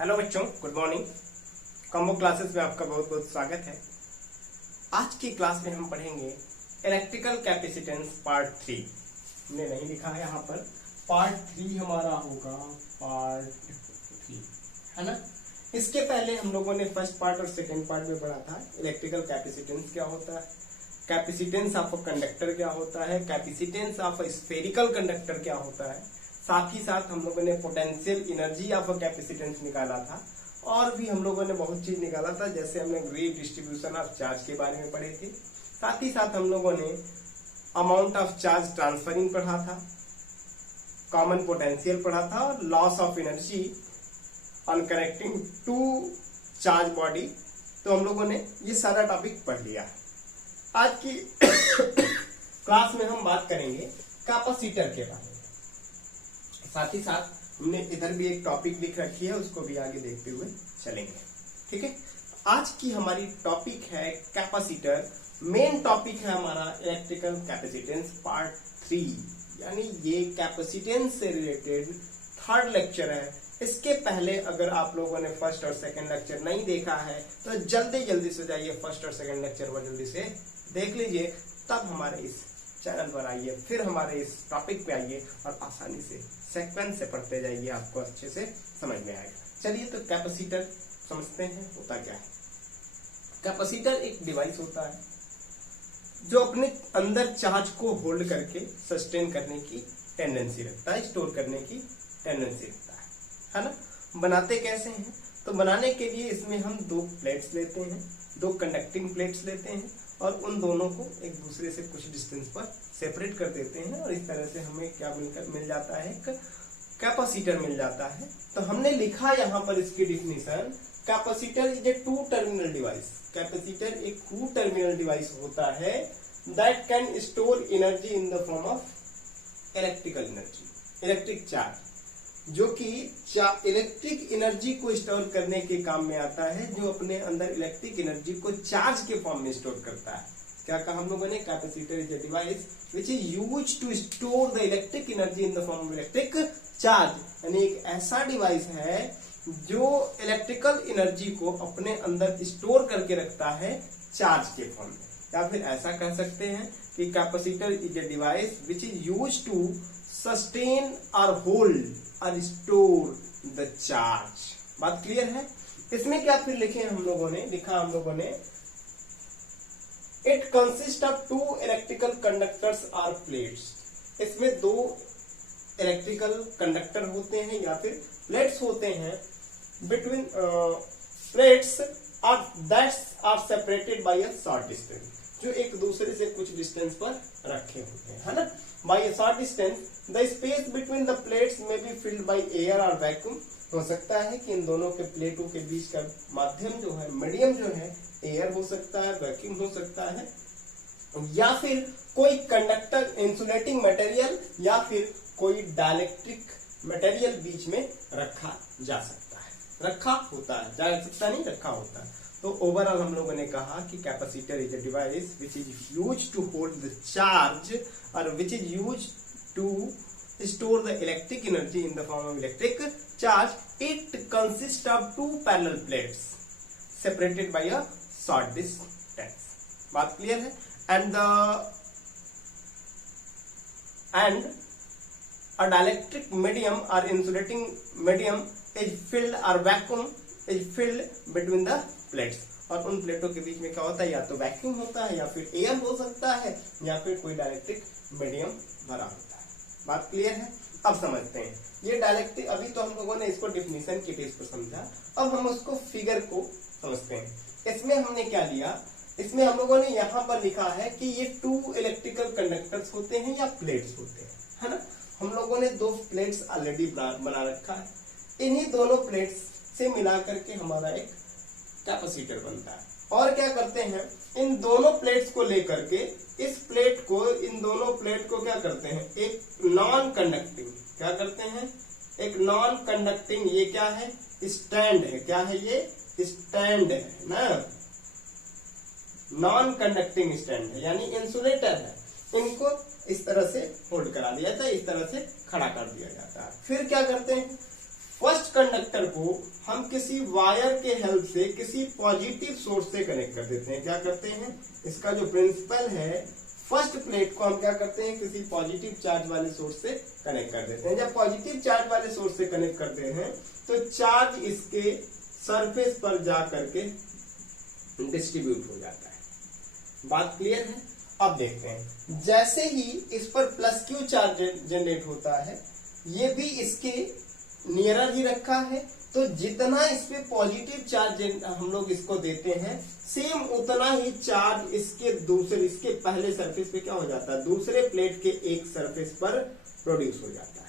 Hello बच्चों, good morning. Combo classes में आपका बहुत बहुत स्वागत है। आज की क्लास में हम पढ़ेंगे इलेक्ट्रिकल कैपेसिटेंस पार्ट 3। हमने नहीं लिखा है यहाँ पर, पार्ट 3 हमारा होगा, पार्ट 3 है ना। इसके पहले हम लोगों ने फर्स्ट पार्ट और सेकेंड पार्ट में पढ़ा था इलेक्ट्रिकल कैपेसिटेंस क्या होता है, कैपेसिटेंस ऑफ अ कंडक्टर क्या होता है, capacitance of a spherical conductor क्या होता है। साथ ही साथ हम लोगों ने potential energy of a capacitance निकाला था और भी हम लोगों ने बहुत चीज निकाला था, जैसे हमने रीडिस्ट्रीब्यूशन ऑफ चार्ज के बारे में पढ़े थे। साथ ही साथ हम लोगों ने अमाउंट ऑफ चार्ज ट्रांसफरिंग पढ़ा था, कॉमन पोटेंशियल पढ़ा था और loss of energy on connecting to charge body. तो हम लोगों ने ये सारा टॉपिक पढ़ लिया है। आज की क्लास में हम बात करेंगे कैपेसिटर के बारे में। साथ ही साथ हमने इधर भी एक टॉपिक लिख रखी है, उसको भी आगे देखते हुए चलेंगे। ठीक है, आज की हमारी टॉपिक है कैपेसिटर। मेन टॉपिक है हमारा इलेक्ट्रिकल कैपेसिटेंस पार्ट 3, यानी ये कैपेसिटेंस से रिलेटेड थर्ड लेक्चर है। इसके पहले अगर आप लोगों ने फर्स्ट और सेकंड लेक्चर नहीं देखा है तो जल्दी से जाइए, फर्स्ट और सेकंड लेक्चर को जल्दी से देख लीजिए, तब हमारे इस चैनल पर आइए, फिर हमारे इस टॉपिक पे आइए और आसानी से सेक्वेंस से पढ़ते जाइए, आपको अच्छे से समझ में आएगा। चलिए तो कैपेसिटर समझते हैं होता क्या है। कैपेसिटर एक डिवाइस होता है जो अपने अंदर चार्ज को होल्ड करके सस्टेन करने की टेंडेंसी रखता है, स्टोर करने की टेंडेंसी रखता है ना। बनाते कैसे हैं? तो बनाने के लिए इसमें हम दो प्लेट्स लेते हैं, दो कंडक्टिंग प्लेट्स लेते हैं और उन दोनों को एक दूसरे से कुछ डिस्टेंस पर सेपरेट कर देते हैं और इस तरह से हमें क्या मिल जाता है, एक कैपेसिटर मिल जाता है। तो हमने लिखा यहाँ पर इसकी definition, capacitor is a two terminal device. Capacitor एक टू टर्मिनल डिवाइस होता है that can store energy in the form of electrical energy, electric charge, जो कि इलेक्ट्रिक एनर्जी को स्टोर करने के काम में आता है, जो अपने अंदर इलेक्ट्रिक एनर्जी को चार्ज के फॉर्म में स्टोर करता है। क्या कहा हम लोगों ने? Capacitor is a device which is used to store the electric energy in the form of electric charge. यानी एक ऐसा डिवाइस है जो इलेक्ट्रिकल एनर्जी को अपने अंदर स्टोर करके रखता है चार्ज के फॉर्म में। या फिर ऐसा कह सकते हैं कि capacitor is a device which is used to sustain और होल्ड और स्टोर द चार्ज। बात क्लियर है? इसमें क्या फिर लिखे हम लोगों ने? लिखा हम लोगों ने, it consist of two electrical conductors और प्लेट्स। इसमें दो इलेक्ट्रिकल कंडक्टर होते हैं या फिर प्लेट्स होते हैं, बिटवीन प्लेट्स और that's are separated by a short distance, जो एक दूसरे से कुछ डिस्टेंस पर रखे होते हैं, है ना। By a short distance the space between the plates में बी फिल्ड बाय एयर और वैक्यूम। हो सकता है कि इन दोनों के प्लेटों के बीच का माध्यम जो है, मीडियम जो है, एयर हो सकता है, वैक्यूम हो सकता है, या फिर कोई कंडक्टर इंसुलेटिंग मटेरियल या फिर कोई डाइलेक्ट्रिक मटेरियल बीच में रखा जा सकता है। रखा होता है, जा सकता नहीं, रखा होता है। तो ओवरऑल हम लोगों ने कहा कि capacitor is a device which is used to hold the charge और which is used to store the electric energy in the form of electric charge. It consist of two parallel plates separated by a short distance. बात clear है? And a dielectric medium or insulating medium is filled or vacuum is filled between the plates। और उन प्लेटों के बीच में क्या होता है? या तो वैक्यूम होता है या फिर एयर हो सकता है या फिर कोई डाइलेक्ट्रिक मीडियम भरा होता है। बात क्लियर है? अब समझते हैं ये डाइलेक्ट्रिक। अभी तो हम लोगों ने इसको डिफिनीशन के बेस पर समझा, अब हम उसको फिगर को समझते हैं। इसमें हमने क्या लिया? इसमें हम लोगों ने यहाँ पर लिखा है कि ये टू इलेक्ट्रिकल कंडक्टर्स होते हैं या प्लेट्स होते हैं, है ना। हम लोगों ने दो प्लेट्स ऑलरेडी बना रखा है, इन्हीं दोनों प्लेट्स से मिलाकर के हमारा एक कैपेसिटर बनता है। और क्या करते हैं, इन दोनों प्लेट्स को लेकर के इस प्लेट को, इन दोनों प्लेट को क्या करते हैं, एक नॉन कंडक्टिंग, क्या करते हैं, एक नॉन कंडक्टिंग, ये क्या है, स्टैंड है। क्या है ये? स्टैंड है ना, नॉन कंडक्टिंग स्टैंड है, यानी इंसुलेटर है। इनको इस तरह से होल्ड करा दिया जाता है, इस तरह से खड़ा कर दिया जाता है। फिर क्या करते हैं, फर्स्ट कंडक्टर को हम किसी वायर के हेल्प से किसी पॉजिटिव सोर्स से कनेक्ट कर देते हैं। क्या करते हैं, इसका जो प्रिंसिपल है, फर्स्ट प्लेट को हम क्या करते हैं, किसी पॉजिटिव चार्ज वाले सोर्स से कनेक्ट कर देते हैं। जब पॉजिटिव चार्ज वाले सोर्स से कनेक्ट करते हैं तो चार्ज इसके सरफेस पर जा करके डिस्ट्रीब्यूट हो जाता है। बात क्लियर है। अब देखते हैं, जैसे ही इस पर प्लस क्यू चार्ज जनरेट होता है, ये भी इसके नियरर ही रखा है, तो जितना इस पे पॉजिटिव चार्ज हम लोग इसको देते हैं, सेम उतना ही चार्ज इसके पहले सरफेस पे क्या हो जाता है, दूसरे प्लेट के एक सरफेस पर प्रोड्यूस हो जाता है।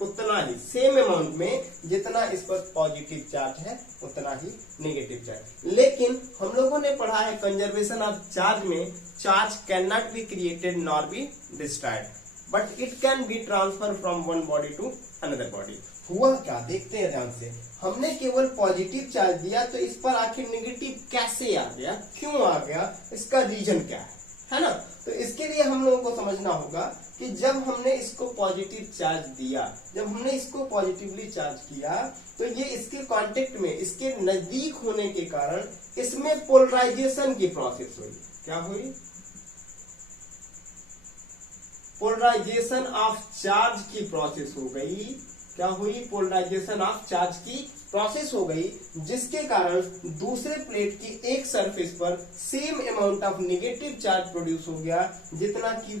उतना ही सेम अमाउंट में जितना इस पर पॉजिटिव चार्ज है उतना ही नेगेटिव चार्ज। लेकिन हम लोगों ने पढ़ा है कंजर्वेशन ऑफ चार्ज में, charge can not be created nor be destroyed, but it can be transfer from one body to another body. हुआ क्या, देखते हैं ध्यान से। हमने केवल पॉजिटिव चार्ज दिया, तो इस पर आखिर नेगेटिव कैसे आ गया, क्यों आ गया, इसका रीजन क्या है ना। तो इसके लिए हम लोगों को समझना होगा कि जब हमने इसको पॉजिटिव चार्ज दिया, जब हमने इसको पॉजिटिवली चार्ज किया, तो ये इसके कांटेक्ट में, इसके नजदीक होने के कारण इसमें पोलराइजेशन की प्रोसेस हुई। क्या हुई, पोलराइजेशन ऑफ चार्ज की प्रोसेस हो गई। क्या हुई, पोलराइजेशन ऑफ चार्ज की प्रोसेस हो गई, जिसके कारण दूसरे प्लेट की एक सरफेस पर same amount of negative charge produce हो गया जितना कि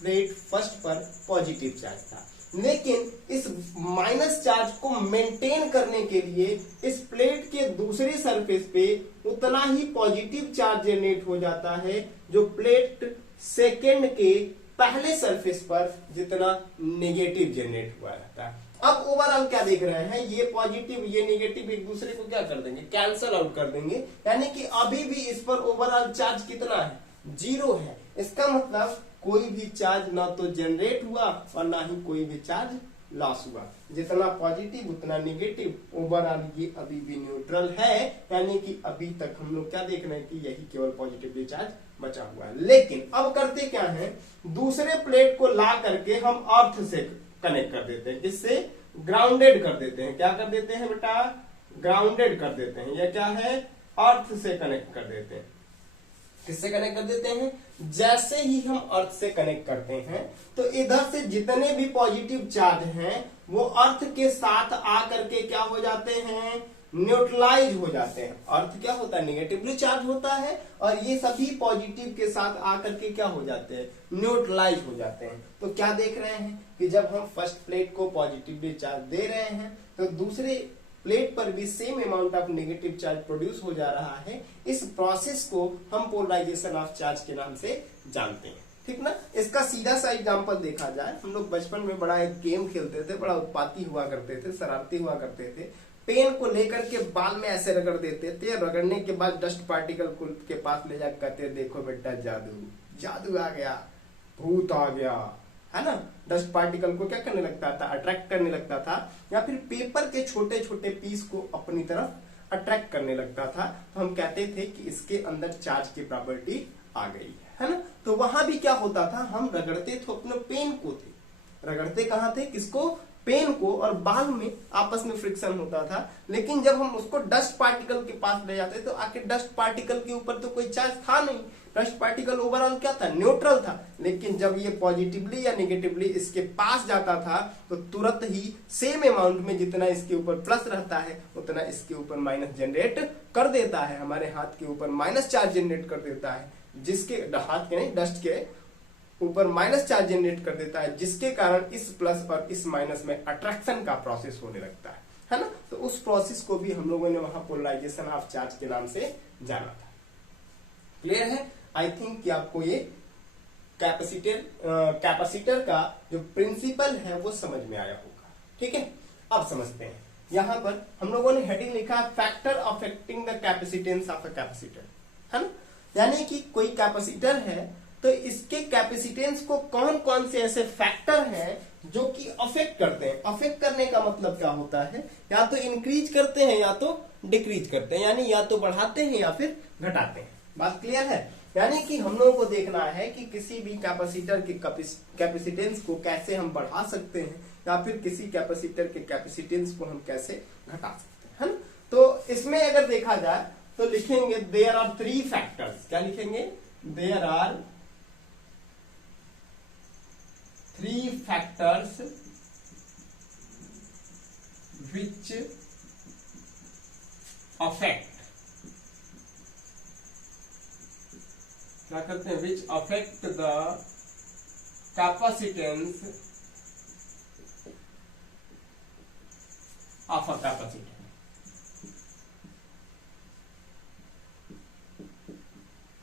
प्लेट फर्स्ट पर पॉजिटिव चार्ज था। लेकिन इस माइनस चार्ज को मेंटेन करने के लिए इस प्लेट के दूसरी सरफेस पे उतना ही पॉजिटिव चार्ज जनरेट हो जाता है जो प्लेट सेकेंड के पहले सरफेस पर जितना नेगेटिव जनरेट हुआ रहता है। अब ओवरऑल क्या देख रहे हैं, ये पॉजिटिव ये नेगेटिव एक दूसरे को क्या कर देंगे, कैंसल आउट कर देंगे, यानी कि अभी भी इस पर ओवरऑल चार्ज कितना है, 0 है। इसका मतलब कोई भी चार्ज ना तो जनरेट हुआ और ना ही कोई भी चार्ज लॉस हुआ। जितना पॉजिटिव उतना नेगेटिव, ओवरऑल ये अभी भी न्यूट्रल है, यानी कि अभी तक हम लोग क्या देख रहे हैं कि यही केवल पॉजिटिवली चार्ज बचा हुआ है। लेकिन अब करते क्या है, दूसरे प्लेट को ला करके हम अर्थ से कनेक्ट कर देते हैं, जिससे ग्राउंडेड कर देते हैं। क्या कर देते हैं बेटा, ग्राउंडेड कर देते हैं। यह क्या है, अर्थ से कनेक्ट कर देते हैं। किससे कनेक्ट कर देते हैं, जैसे ही हम अर्थ से कनेक्ट करते हैं तो इधर से जितने भी पॉजिटिव चार्ज हैं वो अर्थ के साथ आकर के क्या हो जाते हैं, न्यूट्रलाइज हो जाते हैं। अर्थ क्या होता है, नेगेटिवली चार्ज होता है, और ये सभी पॉजिटिव के साथ आकर के क्या हो जाते हैं, न्यूट्रलाइज हो जाते हैं। तो क्या देख रहे हैं कि जब हम फर्स्ट प्लेट को पॉजिटिवली चार्ज दे रहे हैं तो दूसरे प्लेट पर भी same amount of negative charge produce हो जा रहा है। इस प्रोसेस को हम पोलराइजेशन ऑफ चार्ज के नाम से जानते हैं, ठीक ना। इसका सीधा सा एग्जांपल देखा जाए, हम लोग बचपन में बड़ा एक गेम खेलते थे, बड़ा उत्पाती हुआ करते थे, शरारती हुआ करते थे। पेन को लेकर के बाल में ऐसे रगड़ देते थे, रगड़ने के बाद डस्ट पार्टिकल के पास ले जाकर कहते, देखो बेटा जादू, जादू आ गया, भूत आ गया, है ना। डस्ट पार्टिकल को क्या करने लगता था, अट्रैक्ट करने लगता था, या फिर पेपर के छोटे छोटे पीस को अपनी तरफ अट्रैक्ट करने लगता था। तो हम कहते थे कि इसके अंदर चार्ज की प्रॉपर्टी आ गई है ना। तो वहां भी क्या होता था, हम रगड़ते थे अपने पेन को, रगड़ते कहाँ थे, किसको, पेन को, और बाल में आपस में फ्रिक्शन होता था। लेकिन जब हम उसको डस्ट पार्टिकल के पास ले जाते तो आखिर डस्ट पार्टिकल के ऊपर तो कोई चार्ज था नहीं, डस्ट पार्टिकल ओवरऑल क्या था, न्यूट्रल था। लेकिन जब ये पॉजिटिवली या नेगेटिवली इसके पास जाता था तो तुरंत ही सेम अमाउंट में जितना इसके ऊपर प्लस रहता है उतना इसके ऊपर माइनस जनरेट कर देता है। हमारे हाथ के ऊपर माइनस चार्ज जनरेट कर देता है, जिसके हाथ के नहीं, डस्ट के ऊपर माइनस चार्ज जनरेट कर देता है, जिसके कारण इस प्लस और इस माइनस में अट्रैक्शन का प्रोसेस होने लगता है ना। तो उस प्रोसेस को भी हम लोगों ने वहां पोलराइजेशन ऑफ चार्ज के नाम से जाना था। क्लियर है, आई थिंक कि आपको ये कैपेसिटर का जो प्रिंसिपल है वो समझ में आया होगा, ठीक है। अब समझते हैं, यहां पर हम लोगों ने हेडिंग लिखा factor affecting the capacitance of a capacitor, है ना। यानी कि कोई कैपेसिटर है तो इसके कैपेसिटेंस को कौन कौन से ऐसे फैक्टर हैं जो कि अफेक्ट करते हैं। अफेक्ट करने का मतलब क्या होता है, या तो इंक्रीज करते हैं या तो डिक्रीज करते हैं, यानी या तो बढ़ाते हैं या फिर घटाते हैं। बात क्लियर है। यानी कि हम लोगों को देखना है कि किसी भी कैपेसिटर की कैपेसिटेंस को कैसे हम बढ़ा सकते हैं या फिर किसी कैपेसिटर के कैपेसिटेंस को हम कैसे घटा सकते हैं, है ना। तो इसमें अगर देखा जाए तो लिखेंगे देयर आर 3 फैक्टर्स। क्या लिखेंगे? There are 3 factors which affect, क्या करते हैं, which affect the capacitance of a capacitor,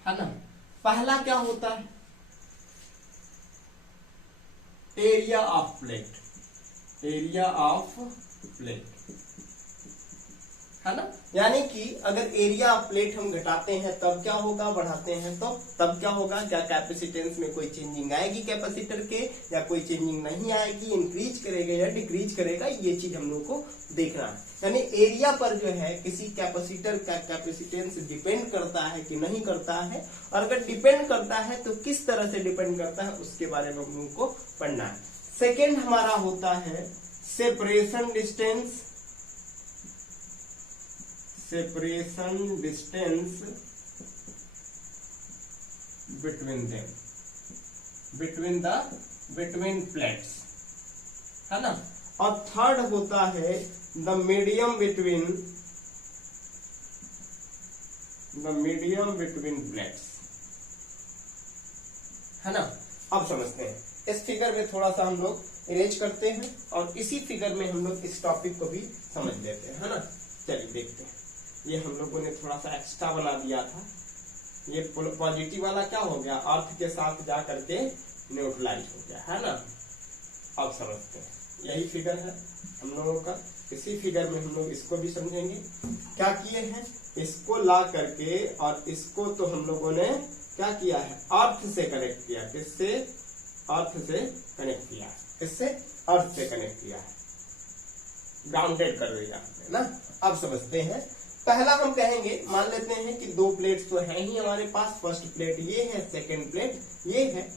है ना। पहला क्या होता है? Area of plate, area of plate, है ना। यानी कि अगर एरिया ऑफ प्लेट हम घटाते हैं तब क्या होगा, बढ़ाते हैं तो तब क्या होगा, क्या कैपेसिटेंस में कोई चेंजिंग आएगी कैपेसिटर के, या कोई चेंजिंग नहीं आएगी, इंक्रीज करेगा या डिक्रीज करेगा, ये चीज हम लोग को देखना है। यानी एरिया पर जो है किसी कैपेसिटर का कैपेसिटेंस डिपेंड करता है कि नहीं करता है, और अगर डिपेंड करता है तो किस तरह से डिपेंड करता है उसके बारे में हम लोग को पढ़ना है। सेकेंड हमारा होता है separation distance, separation distance between them, between plates, है ना। और थर्ड होता है द मीडियम बिटवीन प्लेट्स, है ना। अब समझते हैं, इस फिगर में थोड़ा सा हम लोग इरेज करते हैं और इसी फिगर में हम लोग इस टॉपिक को भी समझ लेते हैं, है ना। चलिए देखते हैं, ये हम लोगों ने थोड़ा सा एक्स्ट्रा बना दिया था। ये पॉजिटिव वाला क्या हो गया, अर्थ के साथ जा करके न्यूट्रलाइज हो गया, है ना। अब समझते हैं, यही फिगर है हम लोगों का। इसी फिगर में हम लोग इसको भी समझेंगे। क्या किए हैं, इसको ला करके और इसको तो हम लोगों ने क्या किया है, अर्थ से कनेक्ट किया। किससे? अर्थ से कनेक्ट किया। किससे? अर्थ से कनेक्ट किया है, ग्राउंडेड कर दिया है ना। अब समझते हैं, पहला हम कहेंगे, मान लेते हैं कि 2 प्लेट्स तो है ही हमारे पास। फर्स्ट प्लेट ये है, सेकंड प्लेट ये है,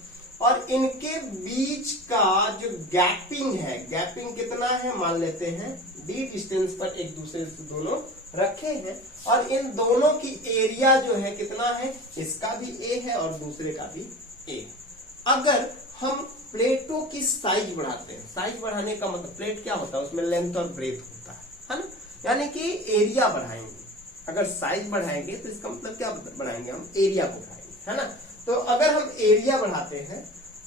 और इनके बीच का जो गैपिंग है, गैपिंग कितना है, मान लेते हैं d डिस्टेंस पर एक दूसरे से दोनों रखे हैं, और इन दोनों की एरिया जो है कितना है, इसका भी a है और दूसरे का भी a है। अगर हम प्लेटों की साइज बढ़ाते हैं, साइज बढ़ाने का मतलब प्लेट क्या होता है, उसमें लेंथ और ब्रेथ होता है ना। यानी कि एरिया बढ़ाएंगे। अगर साइज बढ़ाएंगे तो इसका मतलब क्या बढ़ाएंगे, हम एरिया को बढ़ाएंगे, है ना। तो अगर हम एरिया बढ़ाते हैं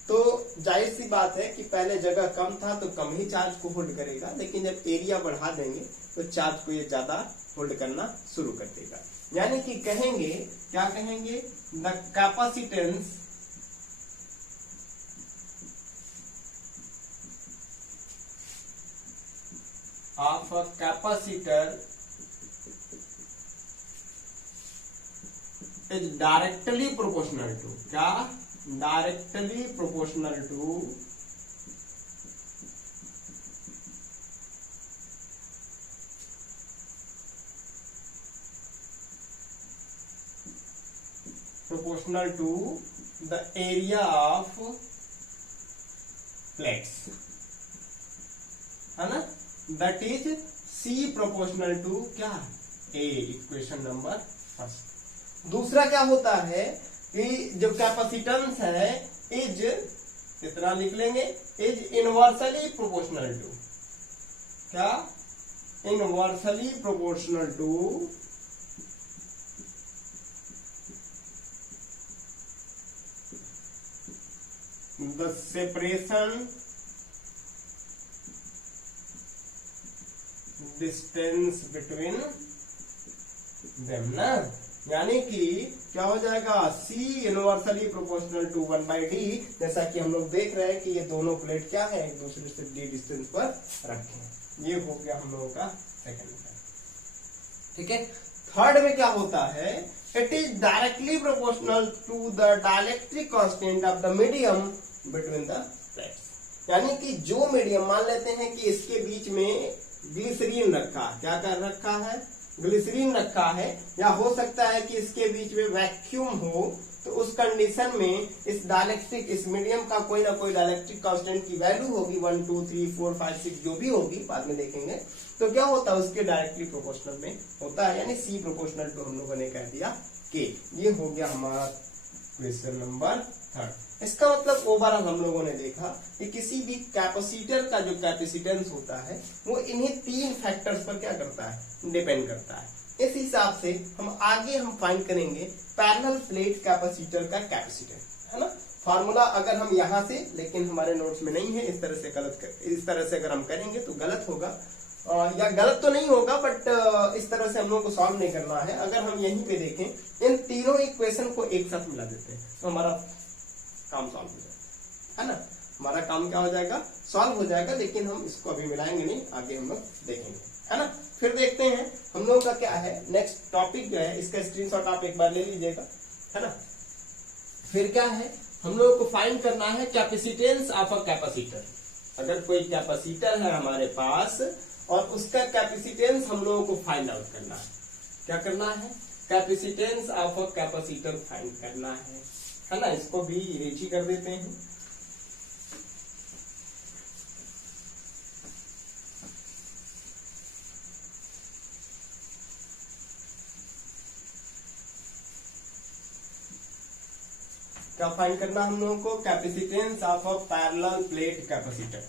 तो जाहिर सी बात है कि पहले जगह कम था तो कम ही चार्ज को होल्ड करेगा, लेकिन जब एरिया बढ़ा देंगे तो चार्ज को ये ज्यादा होल्ड करना शुरू कर देगा। यानी कि कहेंगे, क्या कहेंगे, the capacitance of a capacitor is directly proportional to, क्या, directly proportional to the area of plates, है ना। that is C proportional to क्या, A, इक्वेशन नंबर फर्स्ट। दूसरा क्या होता है कि जो कैपेसिटेंस है इज, कितना लिख लेंगे, इज इनवर्सली प्रोपोर्शनल टू, क्या, inversely proportional to the separation distance between them ना। यानी कि क्या हो जाएगा, C universally proportional to 1/d, जैसा कि हम लोग देख रहे हैं कि ये दोनों प्लेट क्या है, एक दूसरे से d डिस्टेंस पर रखे हैं। ये हो गया हम लोगों का सेकंड मेथड, ठीक है। थर्ड में क्या होता है, it is directly proportional to the dielectric constant of the medium between the plates. यानी कि जो मीडियम, मान लेते हैं कि इसके बीच में ग्लिसरीन रखा, क्या कर रखा है, ग्लिसरीन रखा है, या हो सकता है कि इसके बीच में वैक्यूम हो, तो उस कंडीशन में इस डाइलेक्ट्रिक, इस मीडियम का कोई ना कोई डाइलेक्ट्रिक कांस्टेंट की वैल्यू होगी 1 2 3 4 5 6 जो भी होगी, बाद में देखेंगे। तो क्या होता है, उसके डायरेक्टली प्रोपोर्शनल में होता है, यानी C प्रोपोर्शनल टू हम लोगों ने कह दिया K। ये हो गया हमारा क्वेश्चन नंबर 3। इसका मतलब ओवरऑल हम लोगों ने देखा कि किसी भी कैपेसिटर का जो कैपेसिटेंस होता है वो इन्हीं 3 फैक्टर्स पर क्या करता है, डिपेंड करता है। इस हिसाब से हम आगे फाइंड करेंगे पैरेलल प्लेट कैपेसिटर का कैपेसिटेंस, है ना। फार्मूला अगर हम यहाँ से, लेकिन हमारे नोट्स में नहीं है, इस तरह से अगर हम करेंगे तो गलत होगा, या गलत तो नहीं होगा बट इस तरह से हम लोग को सॉल्व नहीं करना है। अगर हम यहीं पे देखें, इन तीनों इक्वेशन को एक साथ मिला देते हैं तो हमारा काम सॉल्व हो जाएगा, है ना। हमारा काम क्या हो जाएगा, सॉल्व हो जाएगा। लेकिन हम इसको अभी मिलाएंगे नहीं, आगे हम लोग देखेंगे, है ना। फिर देखते हैं हम लोगों का क्या है नेक्स्ट टॉपिक जो है, इसका स्क्रीनशॉट आप एक बार ले लीजिएगा, है ना। फिर क्या है, हम लोगों को फाइंड करना है कैपेसिटेंस ऑफ अ कैपेसिटर। अगर कोई कैपेसिटर है हमारे पास और उसका कैपेसिटेंस हम लोगों को फाइंड आउट करना है। क्या करना है, capacitance of a capacitor find करना है ना। इसको भी इरेज कर देते हैं। क्या फाइंड करना हम लोगों को, capacitance of a parallel plate capacitor.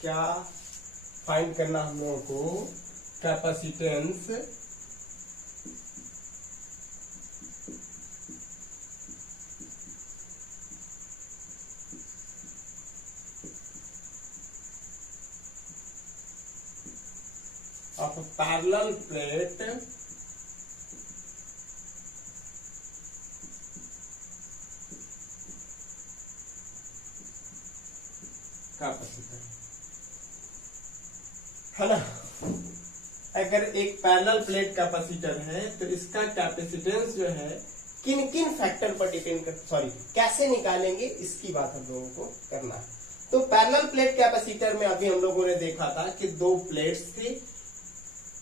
क्या फाइंड करना हम लोगों को, capacitance of a parallel plate capacitor, है ना। अगर एक पैरेलल प्लेट कैपेसिटर है तो इसका कैपेसिटेंस जो है किन किन फैक्टर पर डिपेंड कर, कैसे निकालेंगे, इसकी बात हम लोगों को करना है। तो पैरेलल प्लेट कैपेसिटर में अभी हम लोगों ने देखा था कि 2 प्लेट्स थे,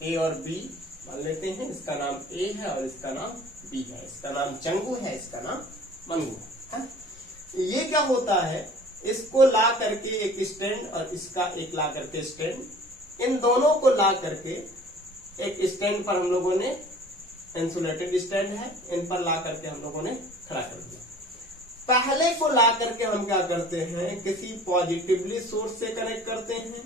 ए और बी मान लेते हैं। इसका नाम ए है और इसका नाम बी है। इसका नाम चंगू है, इसका नाम मंगू है। ये क्या होता है, इसको ला करके एक स्टैंड और इसका एक ला करके स्टैंड, इन दोनों को ला करके एक स्टैंड पर हम लोगों ने, इंसुलेटेड स्टैंड है, इन पर ला करके हम लोगों ने खड़ा कर दिया। पहले को ला करके हम क्या करते हैं, किसी पॉजिटिवली सोर्स से कनेक्ट करते हैं,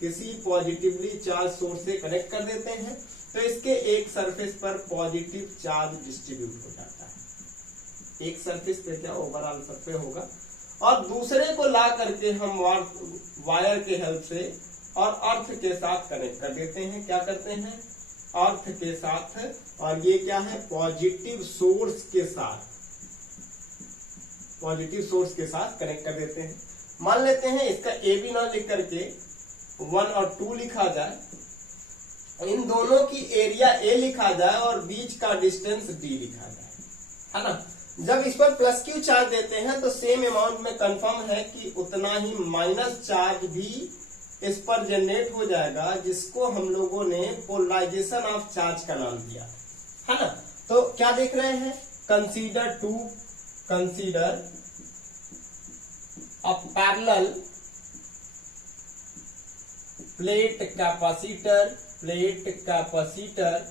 किसी पॉजिटिवली चार्ज सोर्स से कनेक्ट कर देते हैं, तो इसके एक सरफेस पर पॉजिटिव चार्ज डिस्ट्रीब्यूट हो जाता है। एक सरफेस पे क्या ओवरऑल सरफेस होगा, और दूसरे को ला करके हम वायर के हेल्प से और अर्थ के साथ कनेक्ट कर देते हैं। क्या करते हैं, अर्थ के साथ, और ये क्या है, पॉजिटिव सोर्स के साथ, पॉजिटिव सोर्स के साथ कनेक्ट कर देते हैं। मान लेते हैं इसका ए बी ना लिख करके 1 और 2 लिखा जाए, इन दोनों की एरिया ए लिखा जाए और बीच का डिस्टेंस डी लिखा जाए, है ना। जब इस पर प्लस क्यू चार्ज देते हैं तो सेम अमाउंट में कंफर्म है कि उतना ही माइनस चार्ज भी इस पर जनरेट हो जाएगा, जिसको हम लोगों ने पोलराइजेशन ऑफ चार्ज का नाम दिया, है ना। तो क्या देख रहे हैं, consider a parallel plate capacitor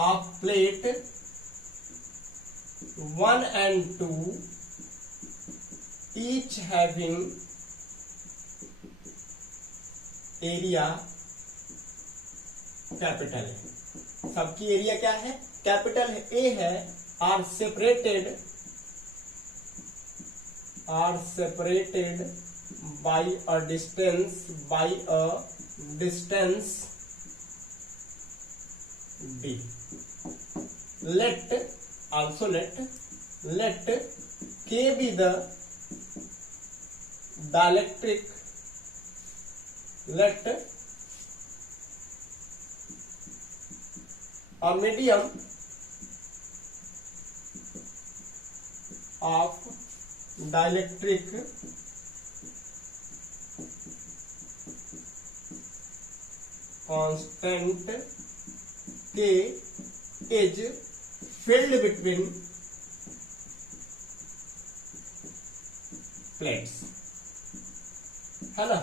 of plate 1 and 2 each having area capital है। सबकी एरिया क्या है, कैपिटल है, ए है, are separated by a distance d. Let K be the dielectric, let a medium of dielectric constant के is field between plates, है ना,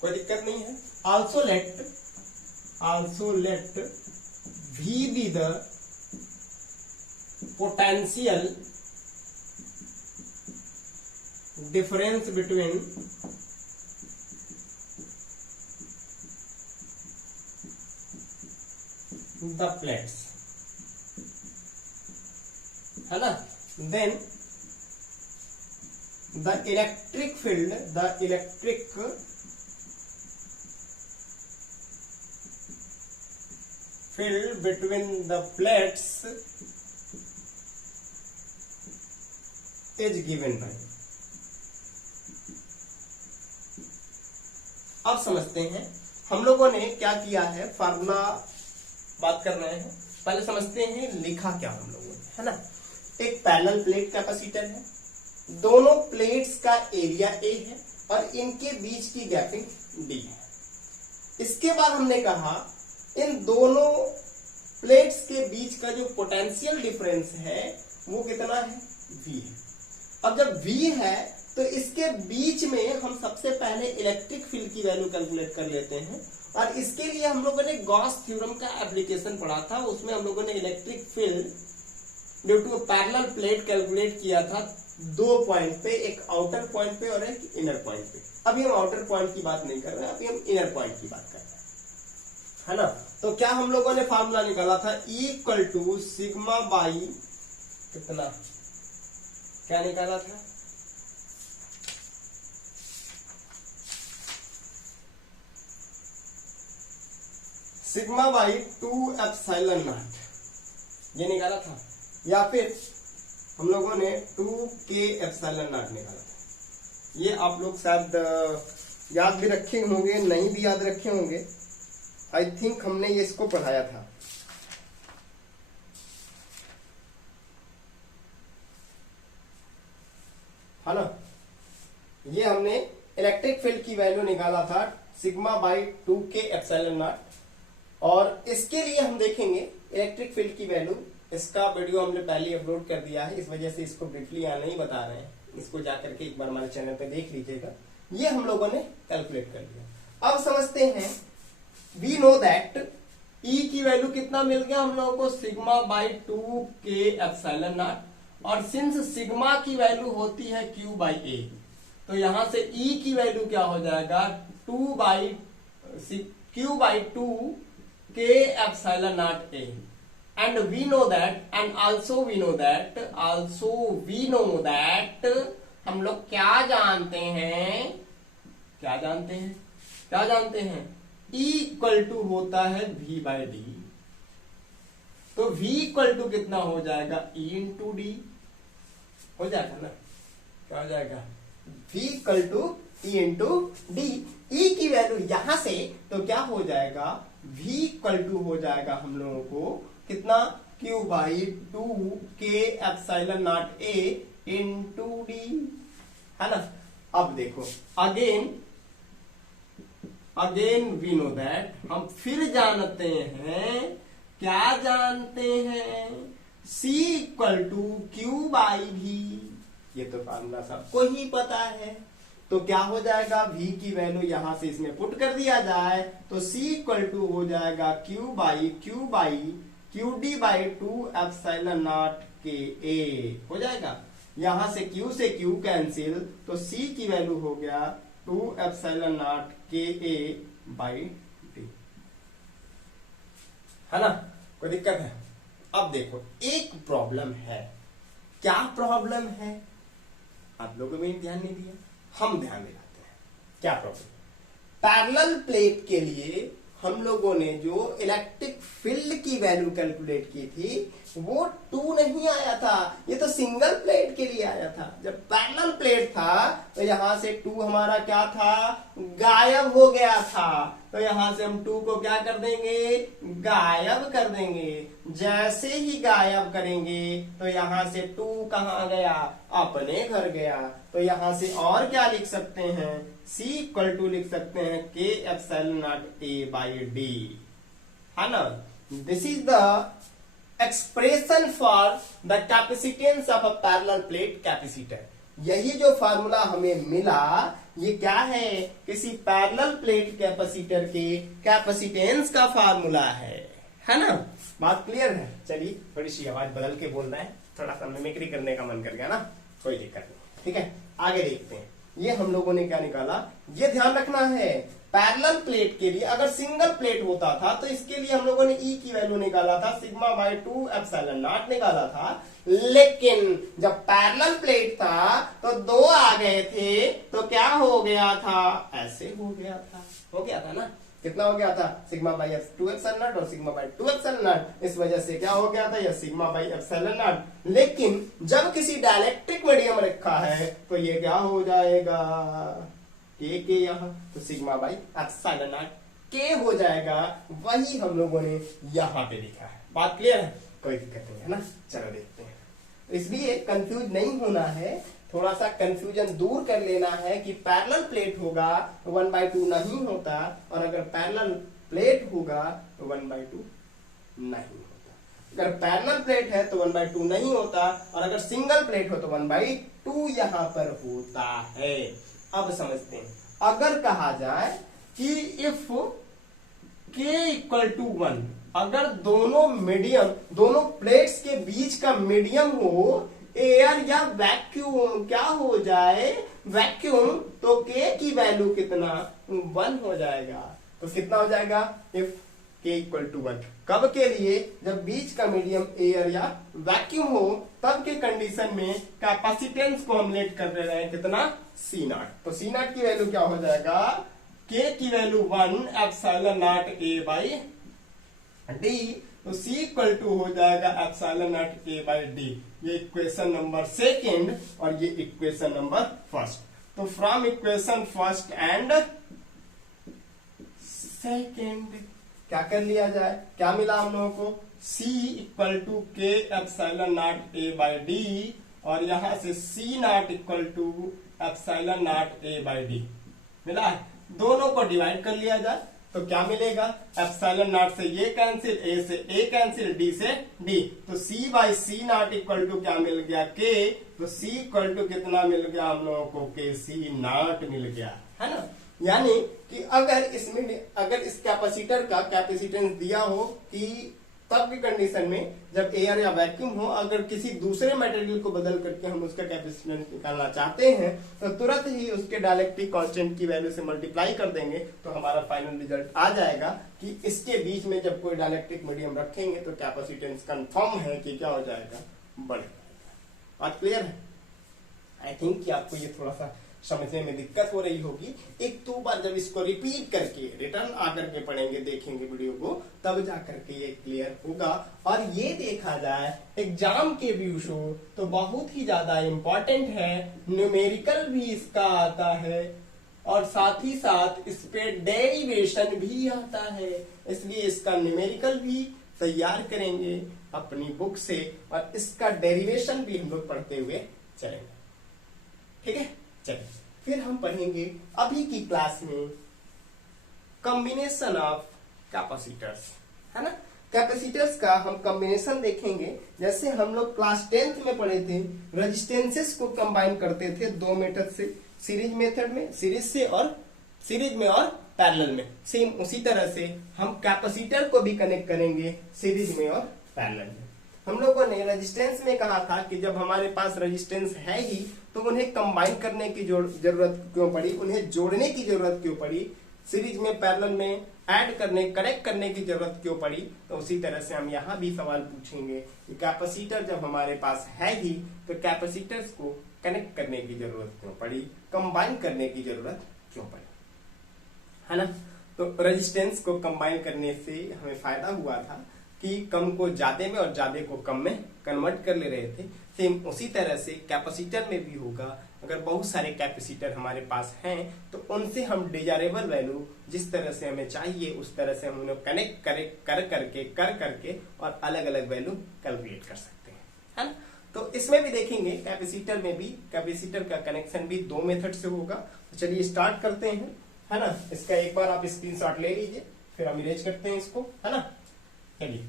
कोई दिक्कत नहीं है। Also let V be the potential difference between the plates, है ना। Then the electric field between the plates is given by। अब समझते हैं हम लोगों ने क्या किया है, फार्मूला बात कर रहे हैं। पहले समझते हैं लिखा क्या हम लोगों ने, है ना। एक पैरेलल प्लेट कैपेसिटर है, दोनों प्लेट्स का एरिया A है और इनके बीच की गैपिंग D है। इसके बाद हमने कहा इन दोनों प्लेट्स के बीच का जो पोटेंशियल डिफरेंस है वो कितना है, V है। अब जब V है तो इसके बीच में हम सबसे पहले इलेक्ट्रिक फील्ड की वैल्यू कैलकुलेट कर लेते हैं, और इसके लिए हम लोगों ने गॉस थ्योरम का एप्लीकेशन पढ़ा था। उसमें हम लोगों ने electric field due to parallel plate calculate किया था 2 पॉइंट पे, एक आउटर पॉइंट पे और एक इनर पॉइंट पे। अभी हम आउटर पॉइंट की बात नहीं कर रहे हैं, अभी हम इनर पॉइंट की बात कर रहे हैं, है ना। तो क्या हम लोगों ने फार्मूला निकाला था, इक्वल टू सिग्मा बाई कितना, क्या निकाला था, सिग्मा बाई 2 एप्सिलॉन नॉट, ये निकाला था। या फिर हम लोगों ने 2k एप्सिलॉन नॉट निकाला था। ये आप लोग शायद याद भी रखे होंगे, नहीं भी याद रखे होंगे। आई थिंक हमने ये इसको पढ़ाया था, है ना। ये हमने इलेक्ट्रिक फील्ड की वैल्यू निकाला था sigma by 2k epsilon not, और इसके लिए हम देखेंगे इलेक्ट्रिक फील्ड की वैल्यू। इसका वीडियो हमने पहले अपलोड कर दिया है, इस वजह से इसको ब्रीफली यहाँ नहीं बता रहे हैं, इसको जाकर के एक बार हमारे चैनल पे देख लीजिएगा। ये हम लोगों ने कैलकुलेट कर लिया। अब समझते हैं, वी नो दैट E की वैल्यू कितना मिल गया हम लोगों को, sigma by 2k epsilon not, और सिंस सिग्मा की वैल्यू होती है Q बाई A, तो यहां से E की वैल्यू क्या हो जाएगा, 2 by Q by 2k epsilon not A। And we know that, and also we know that हम लोग क्या जानते हैं, E इक्वल टू होता है V बाई डी। तो V इक्वल टू कितना हो जाएगा, E इंटू डी हो जाएगा ना, क्या हो जाएगा, V equal to E into D. E की वैल्यू यहां से तो क्या हो जाएगा, V इक्वल टू हो जाएगा हम लोगों को कितना, Q by 2k epsilon not A into D, है ना। अब देखो अगेन वी नो दैट, हम फिर जानते हैं, क्या जानते हैं, C equal to Q by V। ये तो फार्मूला सबको ही पता है। तो क्या हो जाएगा, V की वैल्यू यहां से इसमें पुट कर दिया जाए तो C इक्वल टू हो जाएगा Q by QD by 2 epsilon not के A हो जाएगा। यहां से Q से Q कैंसिल, तो C की वैल्यू हो गया 2 एप्सिलॉन नॉट के A बाई D, है ना। कोई दिक्कत है। अब देखो एक प्रॉब्लम है, क्या प्रॉब्लम है, आप लोगों ने ध्यान नहीं दिया, हम ध्यान दिलाते हैं। क्या प्रॉब्लम, पैरेलल प्लेट के लिए हम लोगों ने जो इलेक्ट्रिक फील्ड की वैल्यू कैलकुलेट की थी वो 2 नहीं आया था, ये तो सिंगल प्लेट के लिए आया था। जब पैरेलल प्लेट था तो यहां से 2 हमारा क्या था, गायब हो गया था। तो यहां से हम 2 को क्या कर देंगे, गायब कर देंगे। जैसे ही गायब करेंगे तो यहां से 2 कहां गया, अपने घर गया। तो यहां से और क्या लिख सकते हैं, C इक्वल टू लिख सकते हैं K epsilon not A by D, है ना। This is the expression for the capacitance of a parallel plate capacitor. यही जो फार्मूला हमें मिला ये क्या है, किसी पैरेलल प्लेट कैपेसिटर के कैपेसिटेंस का फार्मूला है ना। बात क्लियर है। चलिए थोड़ी सी आवाज बदल के बोल रहे हैं, थोड़ा सा मिमिक्री करने का मन कर गया ना, कोई दिक्कत नहीं। ठीक है, आगे देखते हैं। ये हम लोगों ने क्या निकाला, ये ध्यान रखना है पैरेलल प्लेट के लिए अगर सिंगल प्लेट होता था तो इसके लिए हम लोगों ने E की वैल्यू निकाला था सिग्मा बाई 2 एप्सिलॉन नॉट निकाला था। लेकिन जब पैरेलल प्लेट था तो 2 आ गए थे तो क्या हो गया था, ऐसे हो गया था ना। कितना हो गया था, सिग्मा बाई 2 एप्सिलॉन नॉट और सिग्मा बाई 2 एप्सिलॉन नॉट। इस वजह से क्या हो गया था, यह सिग्मा बाई एप्सिलॉन नॉट। लेकिन जब किसी डाइलेक्ट्रिक मीडियम रखा है तो ये क्या हो जाएगा, के यहाँ, तो सिग्मा बाई एप्सिलॉन नॉट के हो जाएगा। वही हम लोगों ने यहाँ पे लिखा है। बात क्लियर है, कोई दिक्कत नहीं है ना। चलो देखते हैं। इसलिए कंफ्यूज नहीं होना है, थोड़ा सा कंफ्यूजन दूर कर लेना है कि पैरेलल प्लेट होगा तो 1/2 नहीं होता, और अगर पैरेलल प्लेट होगा तो 1/2 नहीं होता। अगर पैरेलल प्लेट है तो 1/2 नहीं होता, और अगर सिंगल प्लेट हो तो 1/2 यहां पर होता है। अब समझते हैं, अगर कहा जाए कि इफ k इक्वल टू 1, अगर दोनों प्लेट्स के बीच का मीडियम हो एयर या वैक्यूम, क्या हो जाए, वैक्यूम, तो k की वैल्यू कितना, 1 हो जाएगा। तो कितना हो जाएगा, इफ k इक्वल टू 1, कब के लिए, जब बीच का मीडियम एयर या वैक्यूम हो, तब के कंडीशन में कैपेसिटेंस को हम लेट कर दे रहे हैं कितना, C0। तो C0 की वैल्यू क्या हो जाएगा, k की value 1 epsilon not A by D। तो C इक्वल टू हो जाएगा epsilon not A by D। ये इक्वेशन नंबर सेकेंड और ये इक्वेशन नंबर फर्स्ट। तो from equation first and second क्या कर लिया जाए, क्या मिला हम लोगों को, C equal to K epsilon not A by D, और यहां से C0 equal to epsilon not A by D मिला है। दोनों को डिवाइड कर लिया जाए तो क्या मिलेगा, एप्सिलॉन नॉट से ये कैंसिल, A से A कैंसिल, D से D। तो C by C0 equal to क्या मिल गया, K। तो C इक्वल टू कितना मिल गया हम लोगों को, K C0 मिल गया, है ना। यानी कि अगर इस कैपेसिटर का कैपेसिटेंस दिया हो कि तब की कंडीशन में जब एयर या वैक्यूम हो, अगर किसी दूसरे मटेरियल को बदल करके हम उसका कैपेसिटेंस निकालना चाहते हैं तो तुरंत ही उसके डाइलेक्ट्रिक कांस्टेंट की वैल्यू से मल्टीप्लाई कर देंगे तो हमारा फाइनल रिजल्ट आ जाएगा कि इसके बीच में जब कोई डाइलेक्ट्रिक मीडियम रखेंगे तो कैपेसिटेंस कंफर्म है कि क्या हो जाएगा, बढ़ जाएगा। बात क्लियर है। आई थिंक कि आपको ये थोड़ा सा समझने में दिक्कत हो रही होगी। एक दो बार जब इसको रिपीट करके रिटर्न आकर के पढ़ेंगे, देखेंगे वीडियो को, तब जाकर के ये क्लियर होगा। और ये देखा जाए एग्जाम के व्यूज हो तो बहुत ही ज्यादा इंपॉर्टेंट है, न्यूमेरिकल भी इसका आता है और साथ ही साथ इस पे डेरिवेशन भी आता है। इसलिए इसका न्यूमेरिकल भी तैयार करेंगे अपनी बुक से और इसका डेरिवेशन भी हम लोग पढ़ते हुए चलेंगे। ठीक है, चलिए फिर हम पढ़ेंगे अभी की क्लास में कॉम्बिनेशन ऑफ कैपेसिटर्स, है ना। कैपेसिटर्स का हम कॉम्बिनेशन देखेंगे। जैसे हम लोग क्लास 10th में पढ़े थे, रेजिस्टेंसेस को कंबाइन करते थे 2 मेथड से, सीरीज मेथड में, सीरीज में और पैरेलल में। सेम उसी तरह से हम कैपेसिटर को भी कनेक्ट करेंगे सीरीज में और पैरेलल में। हम लोगों ने रेजिस्टेंस में कहा था कि जब हमारे पास रेजिस्टेंस है ही तो उन्हें कंबाइन करने की जरूरत क्यों पड़ी, उन्हें जोड़ने की जरूरत क्यों पड़ी, सीरीज में पैरेलल में ऐड करने, कनेक्ट करने की जरूरत क्यों पड़ी। तो उसी तरह से हम यहाँ भी सवाल पूछेंगे कि कैपेसिटर जब हमारे पास है ही तो कैपेसिटर्स को कनेक्ट करने की जरूरत क्यों पड़ी, कंबाइन करने की जरूरत क्यों पड़ी, है ना। तो रेजिस्टेंस को कंबाइन करने से हमें फायदा हुआ था कि कम को ज्यादा में और ज्यादा को कम में कन्वर्ट कर ले रहे थे, सेम उसी तरह से कैपेसिटर में भी होगा। अगर बहुत सारे कैपेसिटर हमारे पास हैं तो उनसे हम डिजायरेबल वैल्यू जिस तरह से हमें चाहिए उस तरह से हम उन्हें कनेक्ट कर करके और अलग अलग वैल्यू कैलकुलेट कर सकते हैं, है ना। तो इसमें भी देखेंगे कैपेसिटर में भी कैपेसिटर का कनेक्शन भी दो मेथड से होगा। तो चलिए स्टार्ट करते हैं, है ना। इसका एक बार आप स्क्रीनशॉट ले लीजिए, फिर हम इरेज करते हैं इसको, है ना। चलिए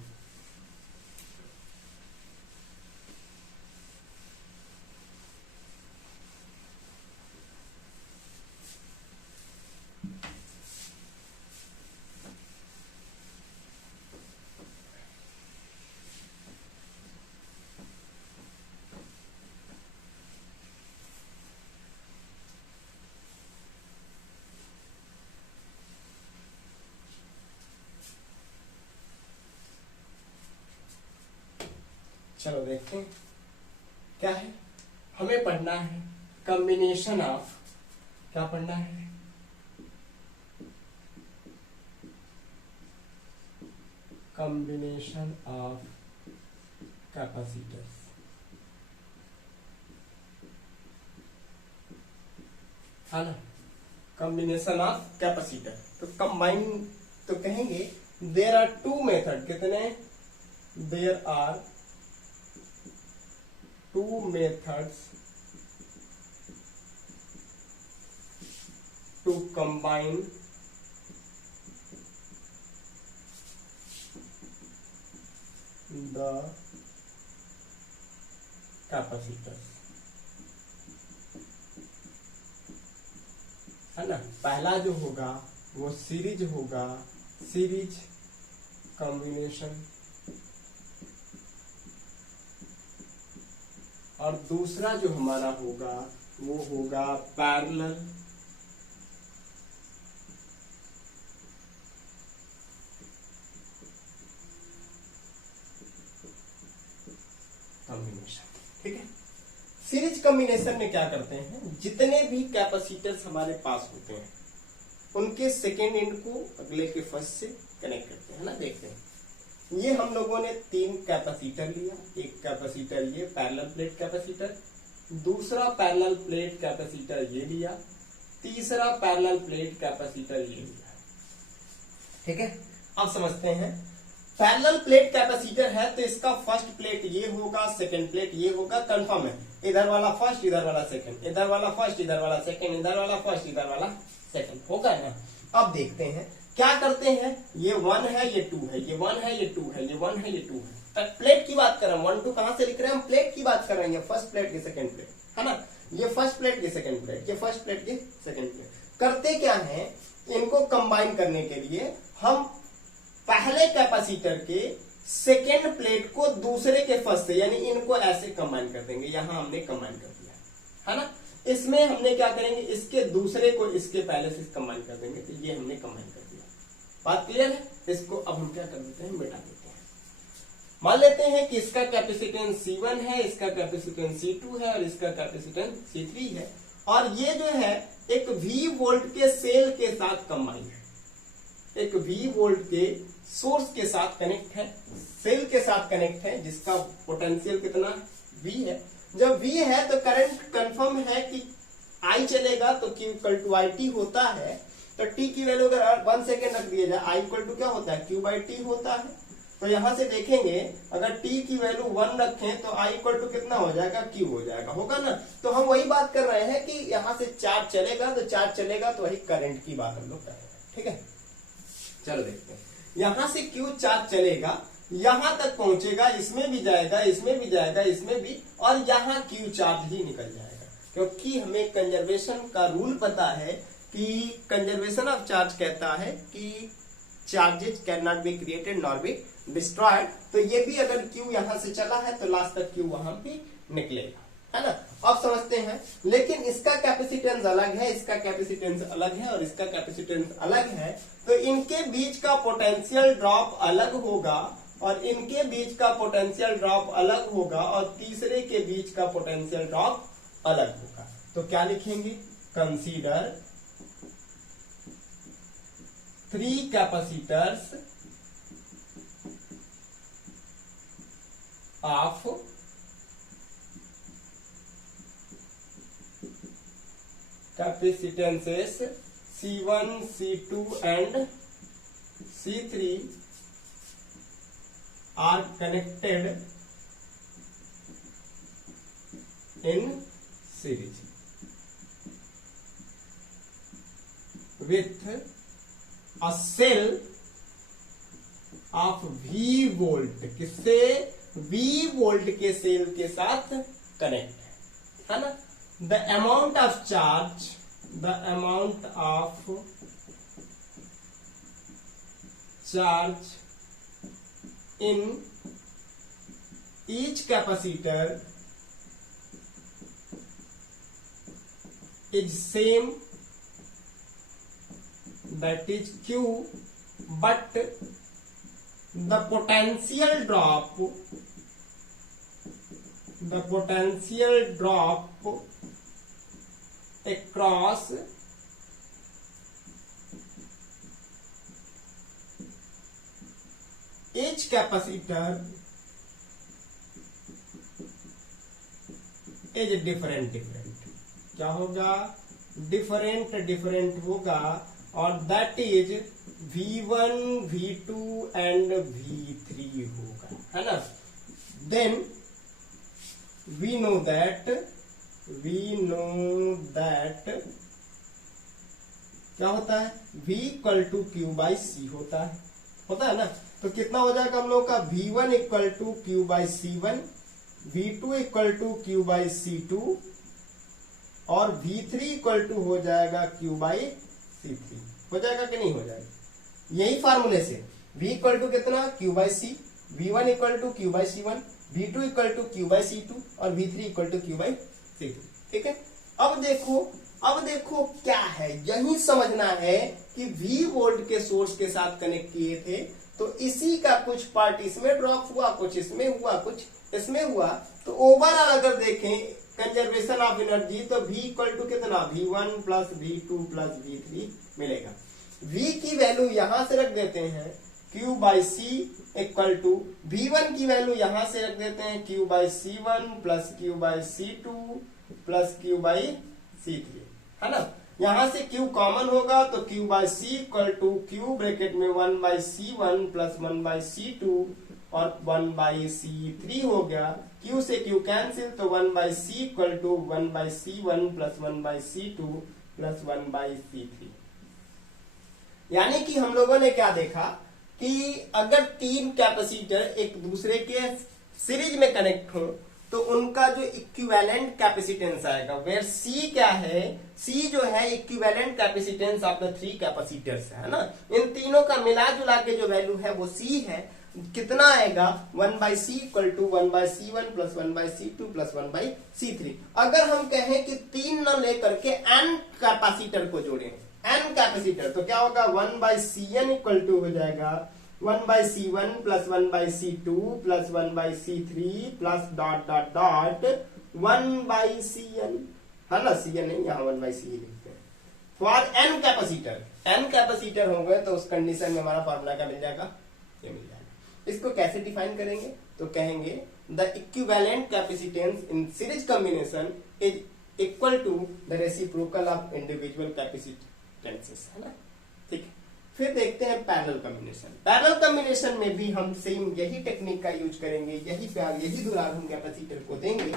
चलो देखते हैं क्या है। हमें पढ़ना है कॉम्बिनेशन ऑफ, क्या पढ़ना है, कॉम्बिनेशन ऑफ कैपेसिटर्स, है ना। कॉम्बिनेशन ऑफ कैपेसिटर तो कंबाइन, तो कहेंगे देयर आर टू मेथड, कितने, there are two methods to combine the capacitors, है ना। पहला जो होगा वो सीरीज होगा, सीरीज कॉम्बिनेशन, और दूसरा जो हमारा होगा वो होगा पैरेलल कॉम्बिनेशन, ठीक है। सीरीज कॉम्बिनेशन में क्या करते हैं, जितने भी कैपेसिटर्स हमारे पास होते हैं उनके सेकेंड एंड को अगले के फर्स्ट से कनेक्ट करते हैं, है ना। देखते हैं ये हम लोगों ने तीन कैपेसिटर लिया, एक कैपेसिटर ये पैरेलल प्लेट कैपेसिटर, दूसरा पैरेलल प्लेट कैपेसिटर ये लिया, तीसरा पैरेलल प्लेट कैपेसिटर ये लिया, ठीक है। अब समझते हैं पैरेलल प्लेट कैपेसिटर है तो इसका फर्स्ट प्लेट ये होगा, सेकंड प्लेट ये होगा, कंफर्म है। इधर वाला फर्स्ट, इधर वाला सेकंड, इधर वाला फर्स्ट, इधर वाला सेकंड, इधर वाला फर्स्ट, इधर वाला सेकंड, होगा ना। अब देखते हैं क्या करते हैं, ये 1 है, ये 2 है, ये 1 है, ये 2 है, ये 1 है, ये 2 है। प्लेट की बात कर रहे हैं, 1 2 कहां से लिख रहे हैं हम, प्लेट की बात कर रहे हैं। ये फर्स्ट प्लेट, ये सेकंड प्लेट, है ना। ये फर्स्ट प्लेट, ये सेकंड प्लेट, ये फर्स्ट प्लेट, ये सेकंड प्लेट। करते क्या है, इनको कंबाइन करने के लिए हम पहले कैपेसिटर के सेकेंड प्लेट को दूसरे के फर्स्ट से, यानी इनको ऐसे कंबाइन कर देंगे। यहां हमने कंबाइन कर दिया, है ना। इसमें हमने क्या करेंगे, इसके दूसरे को इसके पहले से कंबाइन कर देंगे, तो ये हमने कंबाइन कर दिया। बात क्लियर है। इसको अब हम क्या कर देते हैं, मिटा देते हैं। मान लेते हैं कि इसका कैपेसिटेंस C1 है, इसका कैपेसिटेंस C2 है और इसका कैपेसिटेंस C3 है, और ये जो है एक V वोल्ट के सेल के साथ कंबाइन है, एक V वोल्ट के सोर्स के साथ कनेक्ट है, सेल के साथ कनेक्ट है, जिसका पोटेंशियल कितना V है। जब V है तो करंट कंफर्म है कि I चलेगा तो Q इक्वल टू IT होता है। तो T की वैल्यू अगर 1 सेकेंड रख दिया जाए, I इक्वल टू क्या होता है, Q बाई T होता है। तो यहां से देखेंगे अगर T की वैल्यू 1 रखें तो I इक्वल टू कितना हो जाएगा, Q हो जाएगा, होगा ना। तो हम वही बात कर रहे हैं कि यहां से चार्ज चलेगा तो चार्ज चलेगा, तो वही करंट की बात हम लोग कर रहे हैं, ठीक है। चलो देखते हैं, यहां से Q चार्ज चलेगा, यहां तक पहुंचेगा, इसमें भी जाएगा, इसमें भी जाएगा, इसमें भी, और यहां Q चार्ज ही निकल जाएगा, क्योंकि हमें कंजर्वेशन का रूल पता है कि कंजर्वेशन ऑफ चार्ज कहता है कि charges can not be created nor be destroyed. तो ये भी अगर Q यहां से चला है तो लास्ट तक Q वहां भी निकलेगा, है ना। अब समझते हैं, लेकिन इसका कैपेसिटेंस अलग है, इसका कैपेसिटेंस अलग है और इसका कैपेसिटेंस अलग है, तो इनके बीच का पोटेंशियल ड्रॉप अलग होगा और इनके बीच का पोटेंशियल ड्रॉप अलग होगा और तीसरे के बीच का पोटेंशियल ड्रॉप अलग होगा। तो क्या लिखेंगे, consider 3 capacitors of capacitances C1, C2 and C3 are connected in series with a cell of V volt, किससे? V वोल्ट के सेल के साथ कनेक्ट है ना। The amount of charge, the amount of charge in each capacitor is same, that is Q, but the potential drop across each capacitor is different। क्या होगा? Different होगा, और that is V1, V2 and V3 होगा, है ना। Then we know that क्या होता है? V equal to Q by C होता है ना। तो कितना हो जाएगा हम लोग का? V1 equal to Q by C1, V2 equal to Q by C2 और V3 इक्वल टू हो जाएगा Q बाई C3। हो जाएगा कि नहीं हो जाएगा? यही फार्मूले से V इक्वल टू कितना? Q by C, V1 equal to Q by C1, V2 equal to Q by C2 और V3 equal to Q by C2। ठीक है। अब देखो क्या है, यही समझना है कि V वोल्ट के सोर्स के साथ कनेक्ट किए थे, तो इसी का कुछ पार्ट इसमें ड्रॉप हुआ, कुछ इसमें हुआ, कुछ इसमें हुआ। तो ओवरऑल अगर देखें कंजर्वेशन ऑफ एनर्जी, तो V इक्वल टू कितना? V1 plus V2 plus V3 मिलेगा। V की वैल्यू यहां से रख देते हैं Q by C equal to V1 की वैल्यू यहां से रख देते हैं Q by C1 plus Q by C2 plus Q by C3, है ना। यहां से Q कॉमन होगा तो Q by C equal to Q bracket में 1 by C1 plus 1 by C2 और 1 बाई C3 हो गया। Q से Q कैंसिल, तो 1 by C equal to 1 by C1 plus 1 by C2 plus 1 by C3। यानी कि हम लोगों ने क्या देखा कि अगर तीन कैपेसिटर एक दूसरे के सीरीज में कनेक्ट हो तो उनका जो इक्विवेलेंट कैपेसिटेंस आएगा, वेयर C क्या है? C जो है equivalent capacitance of the three capacitors, है ना। इन तीनों का मिला जुला के जो वैल्यू है वो C है। कितना आएगा? 1 by C equal to 1 by C1 plus 1 by C2 plus 1 by C3। अगर हम कहें कि तीन न लेकर के n कैपेसिटर को जोड़ें, n कैपेसिटर, तो क्या होगा? 1 बाई Cn इक्वल टू हो जाएगा 1 by C1 plus 1 by C2 plus 1 by C3 plus dot dot dot 1 by Cn, है ना। Cn नहीं, यहाँ 1 बाई C लिखते हैं। फॉर n कैपेसिटर होंगे तो उस कंडीशन में हमारा फॉर्मूला क्या मिल जाएगा? ये मिल जाएगा। इसको कैसे डिफाइन करेंगे? तो कहेंगे the equivalent capacitance in series combination is equal to the reciprocal of individual capacitances, है ना। ठीक है। फिर देखते हैं पैरेलल कॉम्बिनेशन। पैरेलल कॉम्बिनेशन में भी हम सेम यही टेक्निक का यूज करेंगे। यही प्यार, यही दुलार हम कैपेसिटर को देंगे,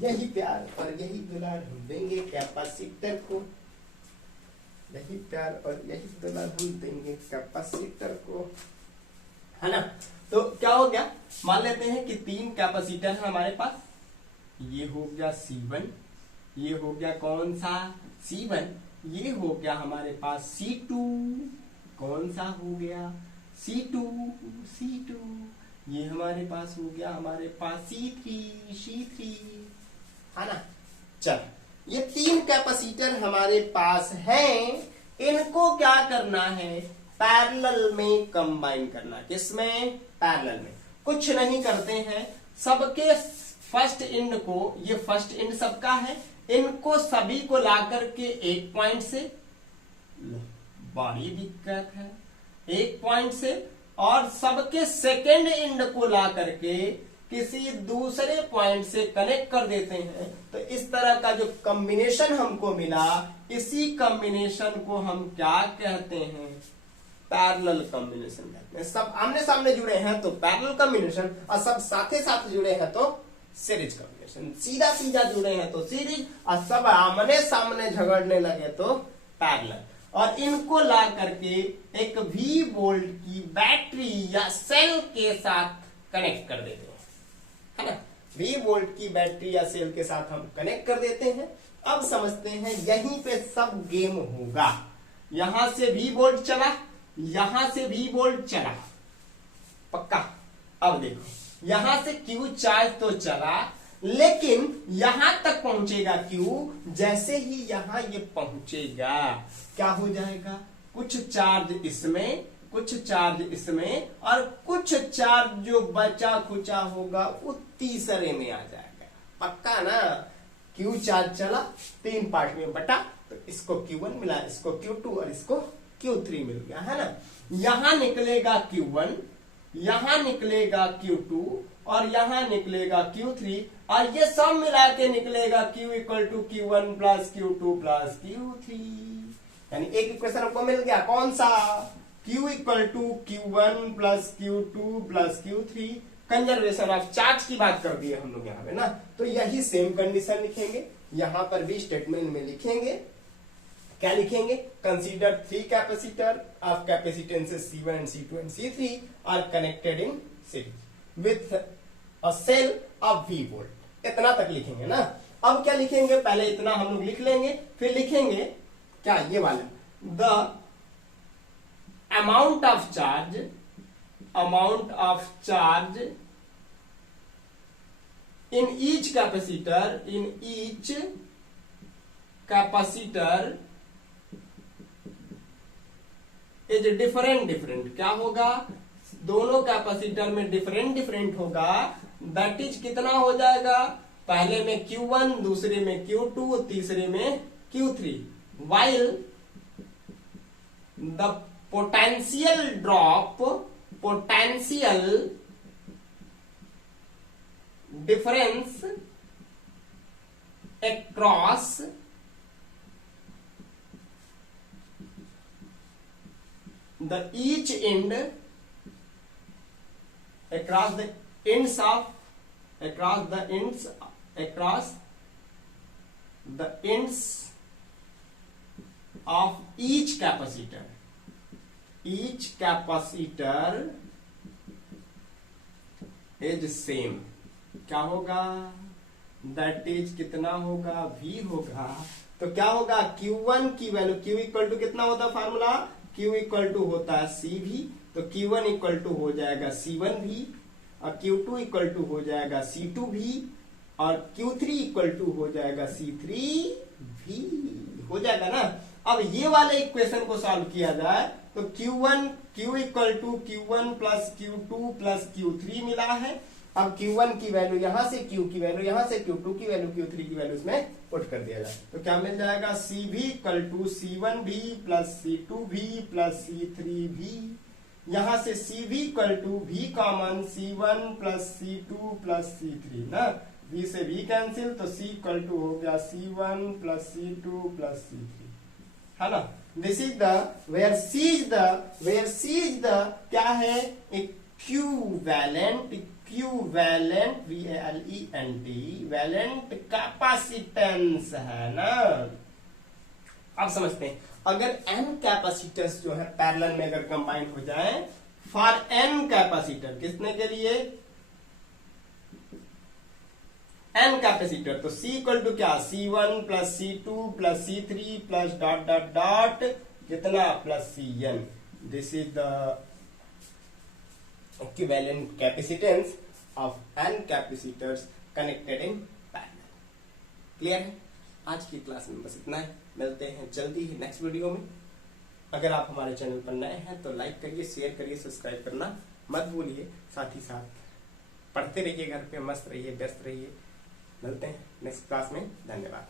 यही प्यार और यही दुलार हम देंगे कैपेसिटर को, यही प्यार और यही दुलार हम देंगे कैपेसिटर को, है ना। तो क्या हो गया? मान लेते हैं कि तीन कैपेसिटर है हमारे पास। ये हो गया C1, ये हो गया कौन सा? C1, ये हो गया हमारे पास C2, कौन सा हो गया? C2, ये हमारे पास हो गया हमारे पास C3, है ना। चल, ये तीन कैपेसिटर हमारे पास हैं, इनको क्या करना है? पैरेलल में कंबाइन करना। किसमें? पैरेलल में। कुछ नहीं करते हैं, सबके फर्स्ट एंड को, ये फर्स्ट एंड सबका है, इनको सभी को ला करके एक पॉइंट से, बड़ी दिक्कत है, एक पॉइंट से, और सबके सेकेंड एंड को ला करके किसी दूसरे पॉइंट से कनेक्ट कर देते हैं तो इस तरह का जो कॉम्बिनेशन हमको मिला, इसी कॉम्बिनेशन को हम क्या कहते हैं, पैरेलल कॉम्बिनेशन कहते हैं। सब आमने सामने जुड़े हैं तो पैरेलल कॉम्बिनेशन, और सब साथे साथ जुड़े हैं तो सीरीज कॉम्बिनेशन। सीधा सीधा जुड़े हैं तो सीरीज, और सब आमने सामने झगड़ने लगे तो पैरेलल। और इनको ला करके एक V वोल्ट की बैटरी या सेल के साथ कनेक्ट कर देते हैं, है ना। V वोल्ट की बैटरी या सेल के साथ हम कनेक्ट कर देते हैं। अब समझते हैं यहीं पे सब गेम होगा। यहां से V वोल्ट चला, यहां से V वोल्ट चला, पक्का। अब देखो यहां से Q चार्ज तो चला, लेकिन यहां तक पहुंचेगा Q, जैसे ही यहां ये पहुंचेगा क्या हो जाएगा, कुछ चार्ज इसमें, कुछ चार्ज इसमें, और कुछ चार्ज जो बचा खुचा होगा वो तीसरे में आ जाएगा, पक्का ना। Q चार्ज चला, 3 पार्ट में बटा, तो इसको Q1 मिला, इसको Q2 और इसको Q3 मिल गया, है ना। यहां निकलेगा Q1, यहां निकलेगा Q2 और यहां निकलेगा Q3, और ये सब मिला के निकलेगा Q equal to Q1 plus Q2 plus Q3। यानी एक इक्वेशन हमको मिल गया, कौन सा, Q equal to Q1 plus Q2 plus Q3। Conservation of charge की बात कर दी है हम लोग यहाँ पे ना, तो यही सेम कंडीशन लिखेंगे यहां पर भी स्टेटमेंट में लिखेंगे। क्या लिखेंगे, consider 3 capacitor of capacitances C1 C2 and C3 are connected in series with a cell of V volt. इतना तक लिखेंगे ना। अब क्या लिखेंगे, पहले इतना हम लोग लिख लेंगे, फिर लिखेंगे क्या, ये वाला, the amount of charge, amount of charge in each capacitor, in each capacitor is different different. क्या होगा, दोनों कैपेसिटर में डिफरेंट डिफरेंट होगा। दैट इज कितना हो जाएगा, पहले में Q1, दूसरे में Q2, तीसरे में Q3, while the potential drop, potential difference across the each end, across the ends of, across the ends, across the ends of each capacitor, each capacitor is same। क्या होगा, दैट इज कितना होगा, V होगा। तो क्या होगा, Q1 की value, Q equal to कितना होता है फार्मूला, Q इक्वल टू होता है CV, तो Q1 इक्वल टू हो जाएगा C1V, और Q2 इक्वल टू हो जाएगा C2V, और Q3 इक्वल टू हो जाएगा C3V, हो जाएगा ना। अब ये वाले इक्वेशन को सॉल्व किया जाए तो Q equal to Q1 plus Q2 plus Q3 मिला है। अब Q1 की वैल्यू यहां से, Q की वैल्यू यहां से, Q2 की वैल्यू, Q3 की वैल्यू इसमें पुट कर दिया जाए तो क्या मिल जाएगा, CV equal to C1V plus C2V plus C3V। यहां से CV equal to V common, C1 plus C2 plus C3 ना, V से V कैंसिल, तो C इक्वल टू हो गया C1 plus C2 plus C3, है ना। This is the where C is the क्या है, equivalent, equivalent VALENT, valent capacitance है ना। अब समझते हैं, अगर n कैपेसिटर्स जो है पैरेलल में अगर कंबाइन हो जाए, फॉर n कैपेसिटर, किसने के लिए, n कैपेसिटर, तो C इक्वल टू क्या, C1 plus C2 plus C3 plus dot dot dot कितना, plus Cn। This is the equivalent capacitance of n capacitors connected in parallel। Clear है। आज की class में बस इतना है, मिलते हैं जल्दी ही नेक्स्ट वीडियो में। अगर आप हमारे चैनल पर नए हैं तो लाइक करिए, शेयर करिए, सब्सक्राइब करना मत भूलिए। साथ ही साथ पढ़ते रहिए, घर पे मस्त रहिए, व्यस्त रहिए। मिलते हैं नेक्स्ट क्लास में, धन्यवाद।